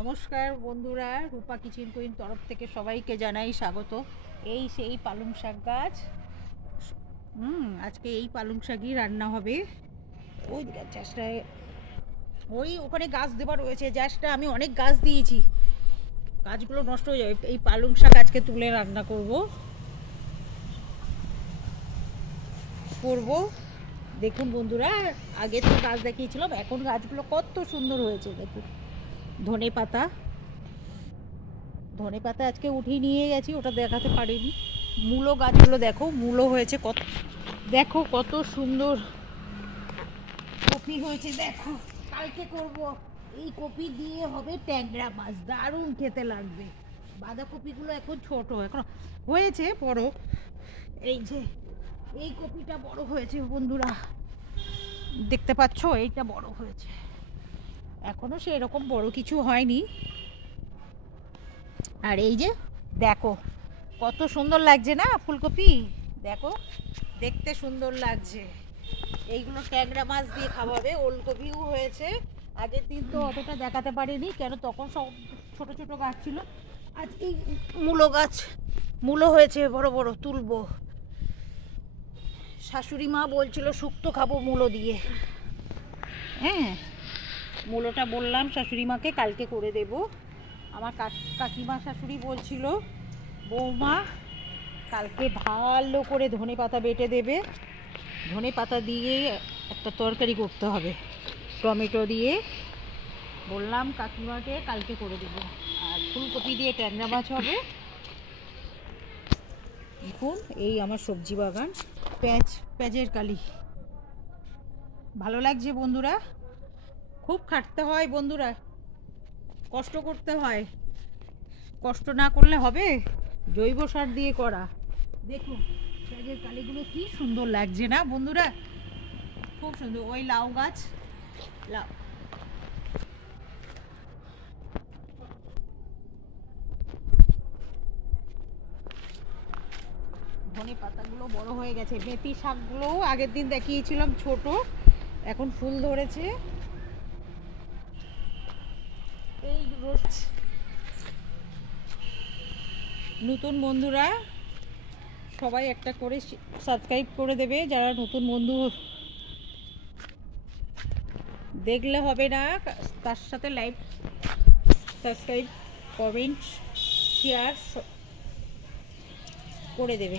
নমস্কার বন্ধুরা, রূপা kitchen queen তরফ থেকে সবাইকে জানাই স্বাগত। এই সেই পালং শাক গাছ। আজকে এই পালং শাকই রান্না হবে। ওই গাছটায় ওখানে গাছ দেওয়া রয়েছে, গাছটা আমি অনেক গাছ দিয়েছি, গাছগুলো নষ্ট হয়ে যাবে। এই পালং শাক আজকে তুলে রান্না করব। দেখুন বন্ধুরা, আগে তো গাছ দেখিয়েছিলাম, এখন গাছগুলো কত সুন্দর হয়েছে। দেখুন ধনে পাতা আজকে উঠিয়ে নিয়ে গেছি, ওটা দেখাতে পারিনি। মূলো গাছগুলো দেখো, মূলো হয়েছে কত, দেখো কত সুন্দর কপি হয়েছে। দেখো কালকে করব, এই কপি দিয়ে হবে ট্যাংরা মাছ, দারুণ খেতে লাগবে। বাঁধাকপিগুলো এখন ছোট, এখন হয়েছে বড়। এই যে এই কপিটা বড় হয়েছে বন্ধুরা, দেখতে পাচ্ছ, এইটা বড় হয়েছে। এখনো সেরকম বড় কিছু হয়নি। আর এই যে দেখো কত সুন্দর লাগছে না ফুলকপি, দেখো দেখতে সুন্দর লাগছে। এইগুলো ট্যাংরা মাছ দিয়ে খাওয়াবে। ওলকপিও হয়েছে, আগের দিন তো অতটা দেখাতে পারিনি, কেন তখন সব ছোট ছোট গাছ ছিল। আজ এই মূলো হয়েছে বড় বড়, তুলবো। শাশুড়ি মা বলছিল শুক্তো খাবো মূলো দিয়ে। হ্যাঁ, মূলোটা বললাম শাশুড়ি মাকে কালকে করে দেব। আমার কাকিমা শাশুড়ি বলছিল, বৌমা কালকে ভালো করে ধনে পাতা বেটে দেবে, ধনে পাতা দিয়ে একটা তরকারি করতে হবে টমেটো দিয়ে। বললাম কাকিমাকে কালকে করে দেব। আর ফুলকপি দিয়ে ট্যাংরা মাছ হবে। দেখুন এই আমার সবজি বাগান, পেঁয়াজের কালি। ভালো লাগছে বন্ধুরা, খুব খাটতে হয় বন্ধুরা, কষ্ট করতে হয়। কষ্ট না করলে হবে? জৈব সার দিয়ে করা। দেখুন পেঁয়াজের কালিগুলো কি সুন্দর লাগছে না বন্ধুরা, খুব সুন্দর। ওই লাউ গাছ, লাউ ধনে পাতাগুলো বড় হয়ে গেছে। মেথি শাকগুলোও আগের দিন দেখিয়েছিলাম ছোট, এখন ফুল ধরেছে। এই নতুন বন্ধুরা সবাই একটা করে সাবস্ক্রাইব করে দেবে, যারা নতুন বন্ধু দেখলে হবে না, তার সাথে লাইক, সাবস্ক্রাইব, কমেন্ট, শেয়ার করে দেবে।